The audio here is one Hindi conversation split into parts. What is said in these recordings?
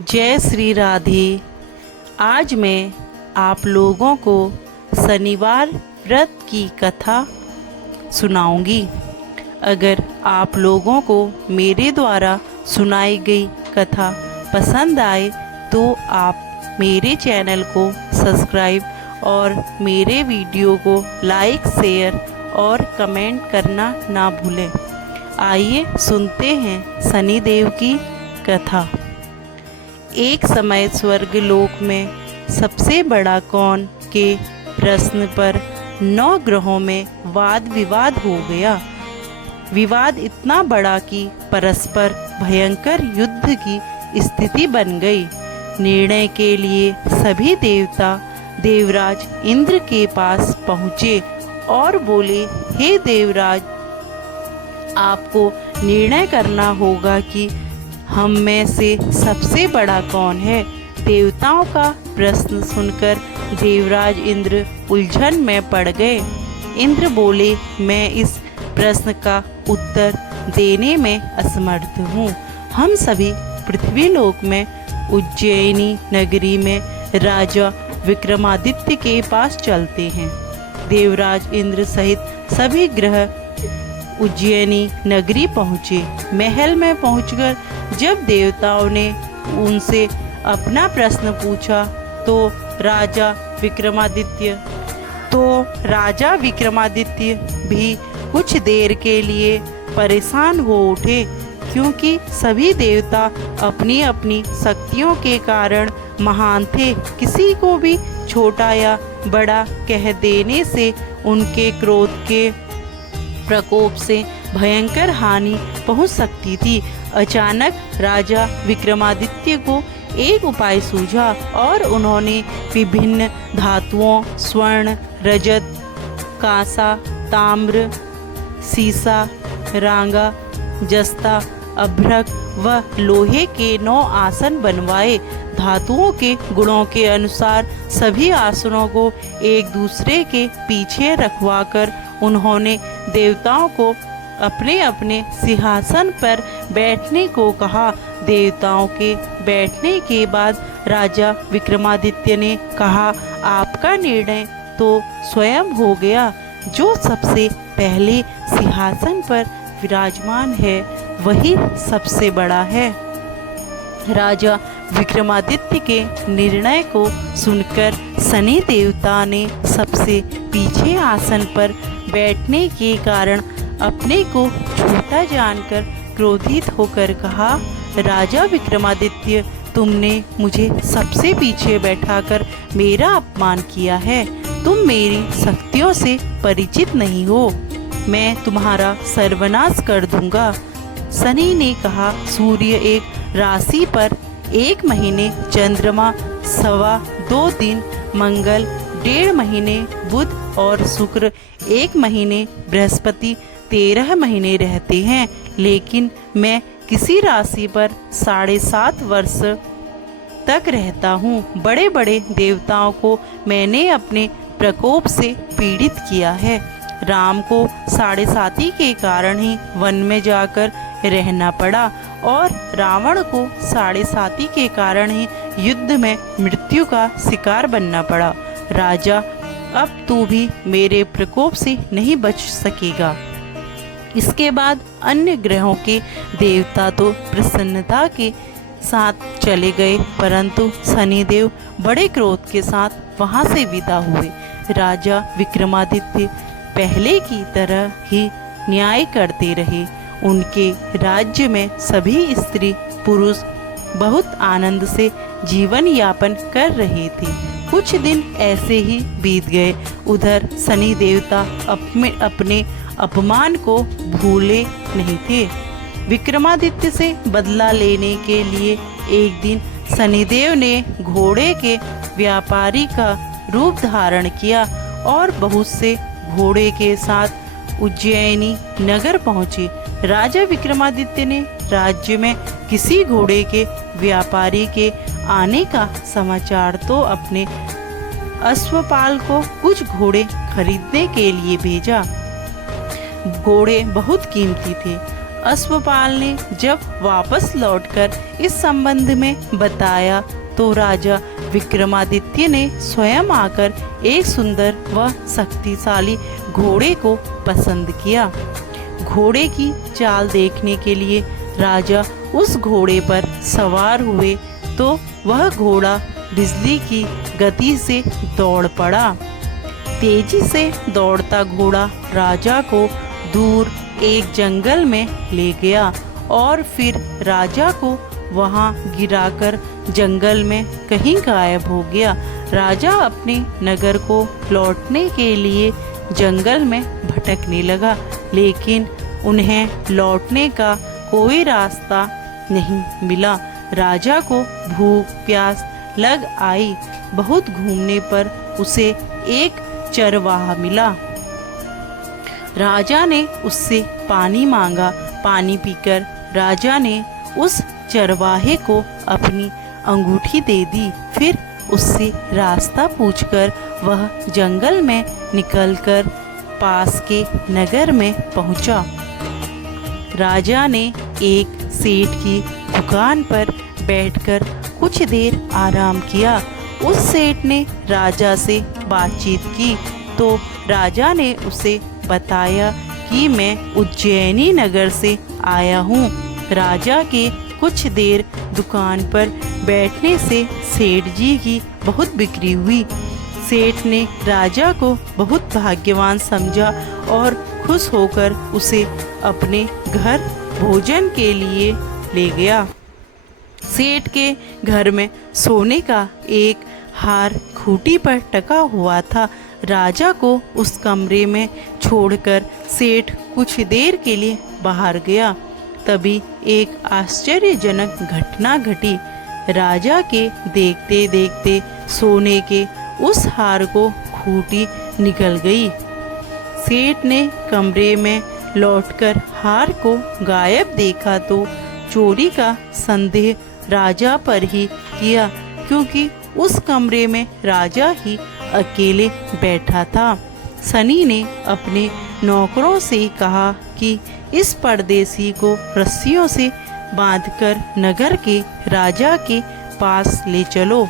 जय श्री राधे। आज मैं आप लोगों को शनिवार व्रत की कथा सुनाऊंगी। अगर आप लोगों को मेरे द्वारा सुनाई गई कथा पसंद आए तो आप मेरे चैनल को सब्सक्राइब और मेरे वीडियो को लाइक, शेयर और कमेंट करना ना भूलें। आइए सुनते हैं शनिदेव की कथा। एक समय स्वर्गलोक में सबसे बड़ा कौन के प्रश्न पर 9 ग्रहों में वाद विवाद हो गया। विवाद इतना बड़ा कि परस्पर भयंकर युद्ध की स्थिति बन गई। निर्णय के लिए सभी देवता देवराज इंद्र के पास पहुँचे और बोले, हे देवराज, आपको निर्णय करना होगा कि हम में से सबसे बड़ा कौन है। देवताओं का प्रश्न सुनकर देवराज इंद्र उलझन में पड़ गए। इंद्र बोले, मैं इस प्रश्न का उत्तर देने में असमर्थ हूँ। हम सभी पृथ्वीलोक में उज्जैनी नगरी में राजा विक्रमादित्य के पास चलते हैं। देवराज इंद्र सहित सभी ग्रह उज्जैनी नगरी पहुँचे। महल में पहुंचकर जब देवताओं ने उनसे अपना प्रश्न पूछा तो राजा विक्रमादित्य भी कुछ देर के लिए परेशान हो उठे, क्योंकि सभी देवता अपनी अपनी शक्तियों के कारण महान थे। किसी को भी छोटा या बड़ा कह देने से उनके क्रोध के प्रकोप से भयंकर हानि पहुंच सकती थी। अचानक राजा विक्रमादित्य को एक उपाय सूझा और उन्होंने विभिन्न धातुओं स्वर्ण, रजत, कांसा, ताम्र, सीसा, रांगा, जस्ता, अभ्रक व लोहे के 9 आसन बनवाए। धातुओं के गुणों के अनुसार सभी आसनों को एक दूसरे के पीछे रखवाकर उन्होंने देवताओं को अपने अपने सिंहासन पर बैठने को कहा। देवताओं के बैठने के बाद राजा विक्रमादित्य ने कहा, आपका निर्णय तो स्वयं हो गया। जो सबसे पहले सिंहासन पर विराजमान है वही सबसे बड़ा है। राजा विक्रमादित्य के निर्णय को सुनकर शनि देवता ने सबसे पीछे आसन पर बैठने के कारण अपने को छोटा जानकर क्रोधित होकर कहा, राजा विक्रमादित्य, तुमने मुझे सबसे पीछे बैठाकर मेरा अपमान किया है। तुम मेरी शक्तियों से परिचित नहीं हो। मैं तुम्हारा सर्वनाश कर दूंगा। शनि ने कहा, सूर्य एक राशि पर 1 महीने, चंद्रमा 2.25 दिन, मंगल 1.5 महीने, बुध और शुक्र 1 महीने, बृहस्पति 13 महीने रहते हैं। लेकिन मैं किसी राशि पर 7.5 वर्ष तक रहता हूँ। बड़े बड़े देवताओं को मैंने अपने प्रकोप से पीड़ित किया है। राम को 7.5 के कारण ही वन में जाकर रहना पड़ा और रावण को 7.5 के कारण ही युद्ध में मृत्यु का शिकार बनना पड़ा। राजा, अब तू भी मेरे प्रकोप से नहीं बच सकेगा। इसके बाद अन्य ग्रहों के देवता तो प्रसन्नता के साथ चले गए, परंतु शनिदेव बड़े क्रोध के साथ वहां से विदा हुए। राजा विक्रमादित्य पहले की तरह ही न्याय करते रहे। उनके राज्य में सभी स्त्री पुरुष बहुत आनंद से जीवन यापन कर रहे थे। कुछ दिन ऐसे ही बीत गए। उधर शनि देवता अपने अपमान को भूले नहीं थे। विक्रमादित्य से बदला लेने के लिए एक दिन शनिदेव ने घोड़े के व्यापारी का रूप धारण किया और बहुत से घोड़े के साथ उज्जैनी नगर पहुँचे। राजा विक्रमादित्य ने राज्य में किसी घोड़े के व्यापारी के आने का समाचार तो अपने अश्वपाल को कुछ घोड़े खरीदने के लिए भेजा। घोड़े बहुत कीमती थे। अश्वपाल ने जब वापस लौटकर इस संबंध में बताया तो राजा विक्रमादित्य ने स्वयं आकर एक सुंदर व शक्तिशाली घोड़े को पसंद किया। घोड़े की चाल देखने के लिए राजा उस घोड़े पर सवार हुए तो वह घोड़ा बिजली की गति से दौड़ पड़ा। तेजी से दौड़ता घोड़ा राजा को दूर एक जंगल में ले गया और फिर राजा को वहां गिराकर जंगल में कहीं गायब हो गया। राजा अपने नगर को लौटने के लिए जंगल में भटकने लगा, लेकिन उन्हें लौटने का कोई रास्ता नहीं मिला। राजा को भूख प्यास लग आई। बहुत घूमने पर उसे एक चरवाहा मिला। राजा ने उससे पानी मांगा। पानी पीकर राजा ने उस चरवाहे को अपनी अंगूठी दे दी। फिर उससे रास्ता पूछकर वह जंगल में निकलकर पास के नगर में पहुंचा। राजा ने एक सेठ की दुकान पर बैठकर कुछ देर आराम किया। उस सेठ ने राजा से बातचीत की तो राजा ने उसे बताया कि मैं उज्जैनी नगर से आया हूँ। राजा के कुछ देर दुकान पर बैठने से सेठ जी की बहुत बिक्री हुई। सेठ ने राजा को बहुत भाग्यवान समझा और खुश होकर उसे अपने घर भोजन के लिए ले गया। सेठ के घर में सोने का एक हार खूंटी पर टका हुआ था। राजा को उस कमरे में छोड़कर सेठ कुछ देर के लिए बाहर गया। तभी एक आश्चर्यजनक घटना घटी। राजा के देखते देखते सोने के उस हार को खूंटी निकल गई। सेठ ने कमरे में लौटकर हार को गायब देखा तो चोरी का संदेह राजा पर ही किया, क्योंकि उस कमरे में राजा ही अकेले बैठा था। सनी ने अपने नौकरों से कहा कि इस परदेसी को रस्सियों से बांधकर नगर के राजा के पास ले चलो।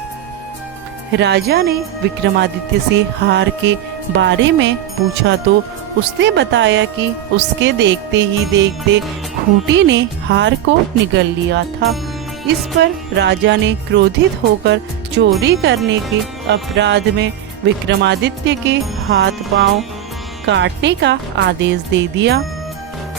राजा ने विक्रमादित्य से हार के बारे में पूछा तो उसने बताया कि उसके देखते ही देखते खूंटी ने हार को निगल लिया था। इस पर राजा ने क्रोधित होकर चोरी करने के अपराध में विक्रमादित्य के हाथ पांव काटने का आदेश दे दिया।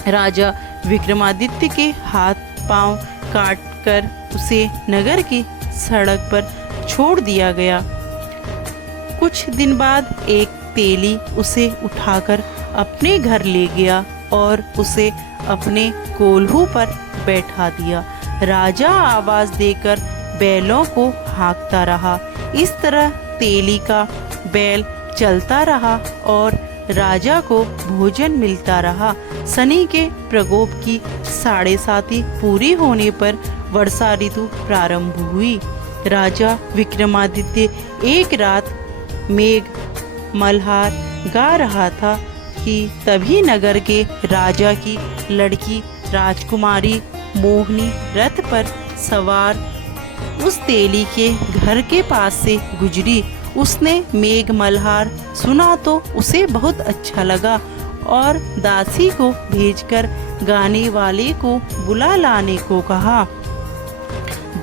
राजा विक्रमादित्य के हाथ पांव काटकर उसे नगर की सड़क पर छोड़ दिया गया। कुछ दिन बाद एक तेली उसे उठाकर अपने घर ले गया और उसे अपने कोल्हू पर बैठा दिया। राजा आवाज देकर बैलों को हाँकता रहा। इस तरह तेली का बैल चलता रहा और राजा को भोजन मिलता रहा। शनि के प्रकोप की 7.5 पूरी होने पर वर्षा ऋतु प्रारंभ हुई। राजा विक्रमादित्य एक रात मेघ मल्हार गा रहा था कि तभी नगर के राजा की लड़की राजकुमारी मोहिनी रथ पर सवार उस तेली के घर के पास से गुजरी। उसने मेघ मल्हार सुना तो उसे बहुत अच्छा लगा और दासी को भेजकर गाने वाले को बुला लाने को कहा।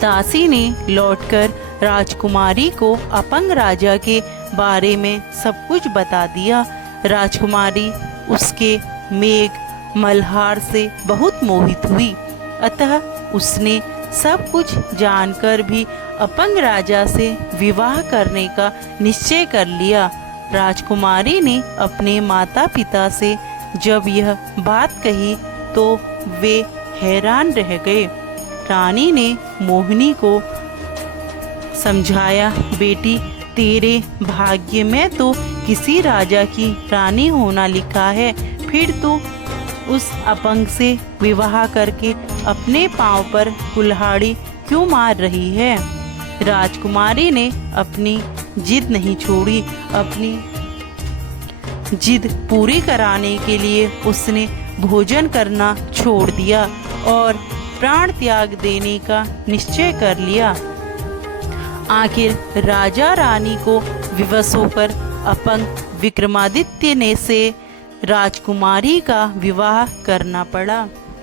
दासी ने लौटकर राजकुमारी को अपंग राजा के बारे में सब कुछ बता दिया। राजकुमारी उसके मेघ मल्हार से बहुत मोहित हुई, अतः उसने सब कुछ जानकर भी अपंग राजा से विवाह करने का निश्चय कर लिया। राजकुमारी ने अपने माता पिता से जब यह बात कही तो वे हैरान रह गए। रानी ने मोहिनी को समझाया, बेटी तेरे भाग्य में तो किसी राजा की रानी होना लिखा है, फिर तू उस अपंग से विवाह करके अपने पांव पर कुल्हाड़ी क्यों मार रही है। राजकुमारी ने अपनी जिद नहीं छोड़ी। अपनी जिद पूरी कराने के लिए उसने भोजन करना छोड़ दिया और प्राण त्याग देने का निश्चय कर लिया। आखिर राजा रानी को विवश होकर अपंग विक्रमादित्य ने से राजकुमारी का विवाह करना पड़ा।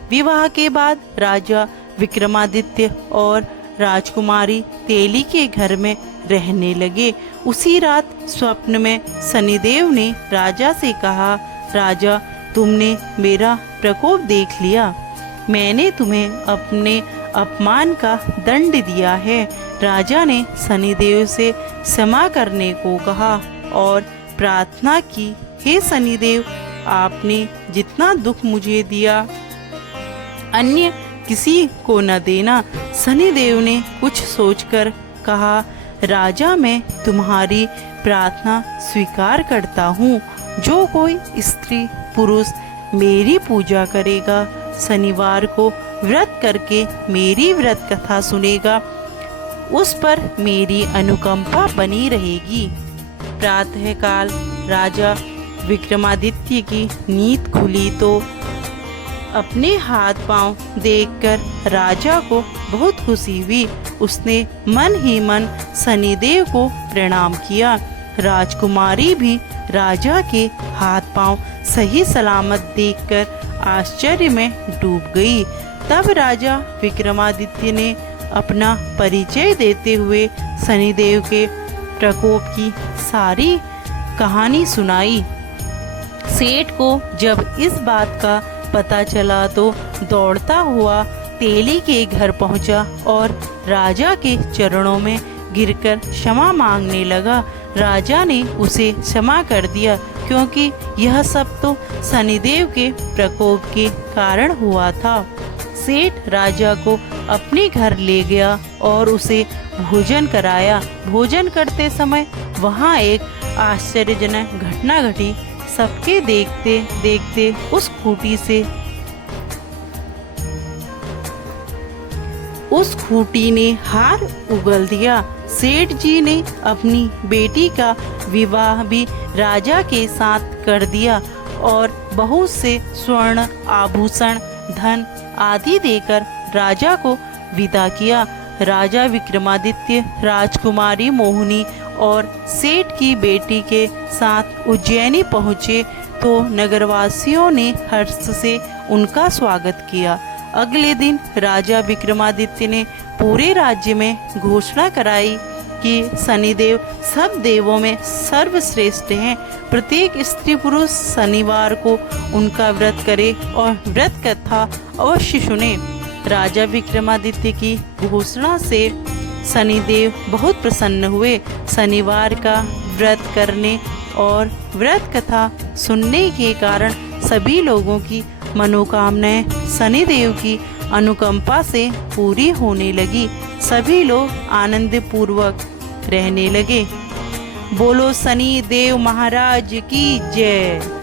विवाह के बाद राजा विक्रमादित्य और राजकुमारी तेली के घर में रहने लगे। उसी रात स्वप्न में शनिदेव ने राजा से कहा, राजा, तुमने मेरा प्रकोप देख लिया। मैंने तुम्हें अपने अपमान का दंड दिया है। राजा ने शनिदेव से क्षमा करने को कहा और प्रार्थना की, हे शनिदेव, आपने जितना दुख मुझे दिया अन्य किसी को न देना। शनिदेव ने कुछ सोचकर कहा, राजा, मैं तुम्हारी प्रार्थना स्वीकार करता हूँ। जो कोई स्त्री पुरुष मेरी पूजा करेगा, शनिवार को व्रत करके मेरी व्रत कथा सुनेगा, उस पर मेरी अनुकंपा बनी रहेगी। प्रातःकाल राजा विक्रमादित्य की नींद खुली तो अपने हाथ पांव देखकर राजा को बहुत खुशी हुई। उसने मन ही मन शनिदेव को प्रणाम किया। राजकुमारी भी राजा के हाथ पांव सही सलामत देखकर आश्चर्य में डूब गई। तब राजा विक्रमादित्य ने अपना परिचय देते हुए शनिदेव के प्रकोप की सारी कहानी सुनाई। सेठ को जब इस बात का पता चला तो दौड़ता हुआ तेली के घर पहुंचा और राजा के चरणों में गिरकर क्षमा मांगने लगा। राजा ने उसे क्षमा कर दिया, क्योंकि यह सब तो शनिदेव के प्रकोप के कारण हुआ था। सेठ राजा को अपने घर ले गया और उसे भोजन कराया। भोजन करते समय वहाँ एक आश्चर्यजनक घटना घटी। सबके देखते देखते उस खूंटी ने हार उगल दिया। सेठ जी ने अपनी बेटी का विवाह भी राजा के साथ कर दिया और बहुत से स्वर्ण आभूषण, धन आदि देकर राजा को विदा किया। राजा विक्रमादित्य राजकुमारी मोहिनी और सेठ की बेटी के साथ उज्जैनी पहुँचे तो नगरवासियों ने हर्ष से उनका स्वागत किया। अगले दिन राजा विक्रमादित्य ने पूरे राज्य में घोषणा कराई कि शनिदेव सब देवों में सर्वश्रेष्ठ हैं। प्रत्येक स्त्री पुरुष शनिवार को उनका व्रत करे और व्रत कथा अवश्य सुने। राजा विक्रमादित्य की घोषणा से शनिदेव बहुत प्रसन्न हुए। शनिवार का व्रत करने और व्रत कथा सुनने के कारण सभी लोगों की मनोकामनाएं शनिदेव की अनुकंपा से पूरी होने लगी। सभी लोग आनंद पूर्वक रहने लगे। बोलो शनि देव महाराज की जय।